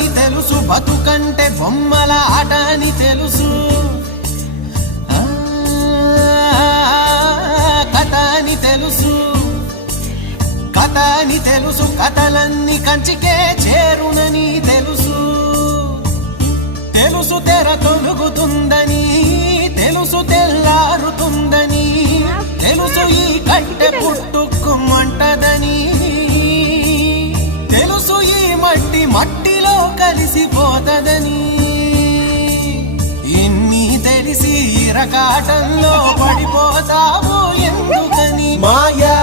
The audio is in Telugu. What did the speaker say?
అని తెలుసు, బతుకంటే బొమ్మల ఆట అని తెలుసు, కథ అని తెలుసు, కథ అని తెలుసు, కథలన్నీ కంచికే చేరునని తెలుసు, తెలుసు తెర తొలుగుతుందని, తెలుసు తెల్లారుతుందని, తెలుసు ఈ కట్టె పుట్టుకుమంటదని, తెలుసు ఈ మట్టి మట్టిలో కలిసిపోతదని, ఇన్ని తెలిసి ఇరకాటంలో పడిపోతావు ఎందుకని మాయా